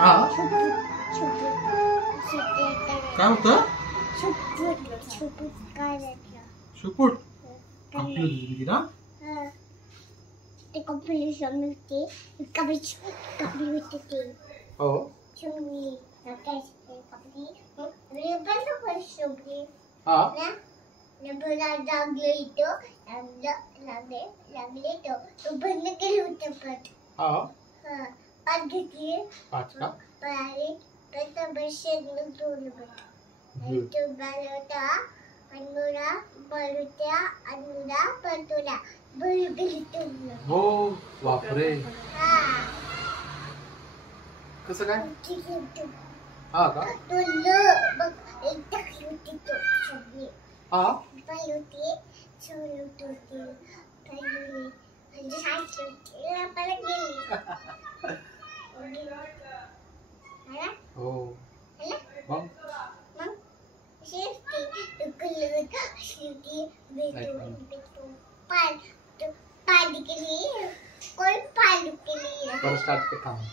हा काय काय होतं करायचं शेपूट आपली होती ना ते कॉम्पिटिशन मिळते कपडी मिळते हो चुंगली नकाशे कपडी रेबल कपडी हा ना नबला लागले इथं लागले तो बंद केलं होतं पट हा पाच घेतली पाच का पळाले तर बसेल दोन बट तो बालवता अनुरा बलुत्या अनुरा परतोला बल गेली तो हो बापरे हा कसं काय ठीक आहे हा का तो ल बघ एक टाकली होती तो सगळी हा पाय होती सोल होती पहिली म्हणजे सायकल होती आपल्याला गेली हॅलो हो मग मग शेती कलर शेती बेटो पाड केली कोण पाड केली बरं स्टार्ट कर काम